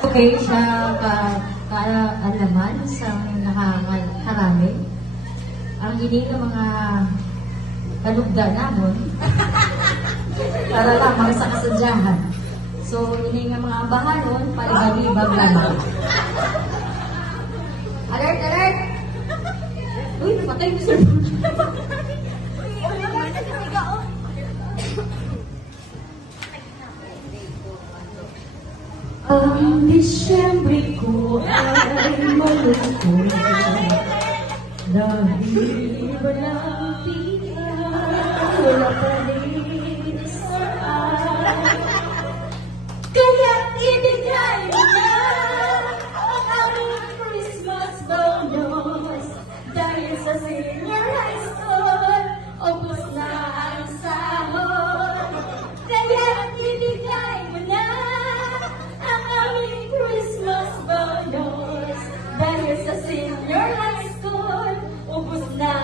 Okay, sa kaalaman sa nakakarami, ang hiling ng mga talugda namon para lamang sa kasadyahan. So, hiling ng mga ambahanon, palibag-ibag lamang. Alert, alert! Uy, napatay mo sir. Ang Disyembre ko ay malungkot dahil walang pila, wala pa rin saan. Kaya ibigay mo na ang aming Christmas bonus dahil sa senior high school, ubos na ang sahod. Kaya ibigay mo na ang aming Christmas bonus dahil sa senior high school, ubos na